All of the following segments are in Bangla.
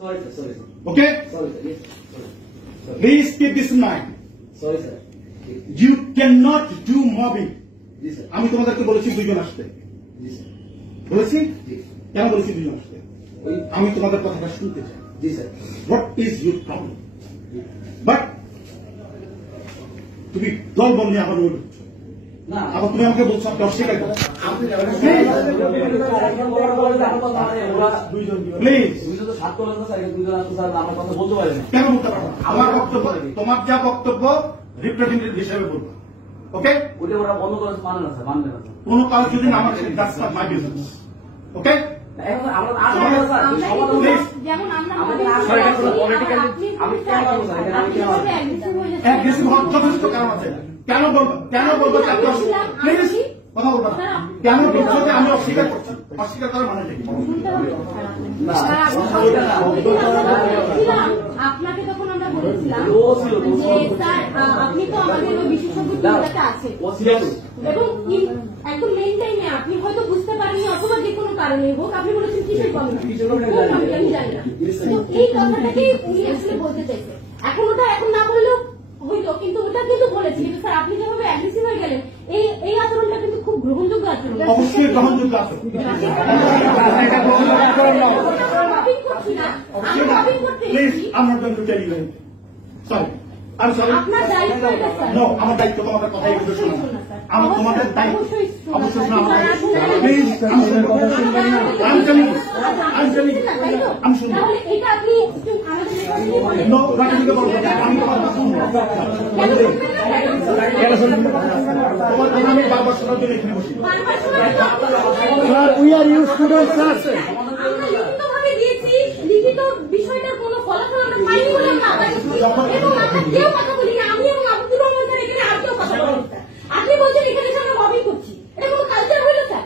Sorry, sir. Okay? Sorry, sir. Yes. Sorry. Please keep this in mind. Sorry, sir. You cannot do mobbing. Yes, sir. আমি তোমাদেরকে বলেছি দুইজন আসতে। Yes, sir. বলেছি? Yes. কেন বলেছি দুইজন আসতে? আমি তোমাদের কথাটা শুনতে চাই। Yes, sir. What is your problem? But তুমি দল বল নিয়ে আবার বলছো। না, আবার তুমি আমাকে বলছো আপনি অস্বীকার করো। প্লিজ কেন বলতে পারবো না? আমার বক্তব্য তোমার যা বক্তব্য রিপ্রেজেন্টেটিভ হিসেবে বলবো। ওকে? ওরা বন্ধ করে মানে না স্যার, মানবে না স্যার। কোনো কাজ যদি না আমার দ্যাটস নট মাই বিজনেস। ওকে? এখন আমরা আসলে স্যার যেমন আমরা অ্যাগ্রেসিভ হওয়ার যথেষ্ট কারণ আছে। কেন বলবো প্লিজ কথা বলবো না। কেন বলছো যে আমি অস্বীকার করছি? অস্বীকার করার মানে কি? আপনাকে তখন আমরা বলেছিলাম যে স্যার আপনি তো আমাদের ওই বিশেষজ্ঞ টিমটাতে আছেন এবং একদম মেইন টাইমে আপনি হয়তো বুঝতে পারেননি অথবা যে কোনো কারণে হোক আপনি বলেছেন কিসের কমিটি আমি জানি না। তো এই কথাটাকে উনি আসলে বলতে চাইছে। এখন ওটা এখন না বললেও হইতো, কিন্তু ওটা কিন্তু বলেছে। কিন্তু স্যার আপনি যেভাবে অ্যাগ্রেসিভ হয়ে গেলেন এই আচরণটা কিন্তু খুব গ্রহণযোগ্য আচরণ। অবশ্যই গ্রহণযোগ্য আছে। প্লিজ আমার জন্য টেল ইউ সরি আমি সরি আপনার দায়িত্ব এটা স্যার। নো আমার দায়িত্ব তোমাদের কথাই বলতে শোনো। আমার তোমাদের দায়িত্ব অবশ্যই শোনো আমার দায়িত্ব। প্লিজ আমি কথা শুনবেন না। আমি শুনবো। তাহলে এটা আপনি আমাদের নো রাজনীতি বলবো আমি তোমার কথা শুনবো। তোমার কথা আমি বারবার শোনার জন্য এখানে বসি। We are you students sir. আমরা লিখিতভাবে দিয়েছি, লিখিত বিষয়টার কোনো ফলাফল আমরা পাইনি বলে আমরা আবার এবং আমরা কেউ কথা বলি না। আমি এবং আব্দুর রহমান স্যার এখানে আর কেউ কথা বলেন স্যার। আপনি বলছেন এখানে আমরা মবিং করছি, এটা কোনো কালচার হইল স্যার?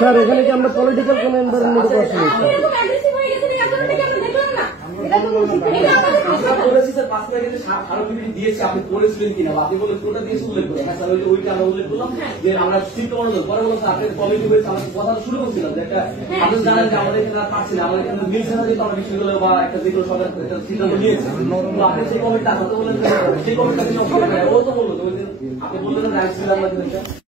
স্যার এখানে কি আমরা পলিটিক্যাল কোন এনভায়রনমেন্টে করছি? আপনি এরকম অ্যাগ্রেসিভ হয়ে গেছেন, এই আচরণটাকে আমরা দেখলাম না। এটা তো আমরা বলেছি স্যার 5 মিনিটে স্মারকলিপি দিয়েছি, আপনি পড়েছিলেন কিনা বা আপনি বলে কোনটা দিয়েছে উল্লেখ করে। হ্যাঁ স্যার ওইটা আমরা উল্লেখ করলাম যে আমরা চিন্তা মনোযোগ পরে বললাম স্যার আপনাদের কমিটি হয়েছে, আমাদের কথা শুরু করছিলাম যে একটা আপনি জানেন যে আমাদের এখানে পারছি না, আমাদের এখানে মিলছে না, যেহেতু আমরা বিষয়গুলো বা একটা যেগুলো সরকার একটা সিদ্ধান্ত নিয়েছে। তো আপনি সেই কমিটিটা কথা বললেন, সেই কমিটিটা ও তো বললো আপনি বললেন রাইট ছিল আমাদের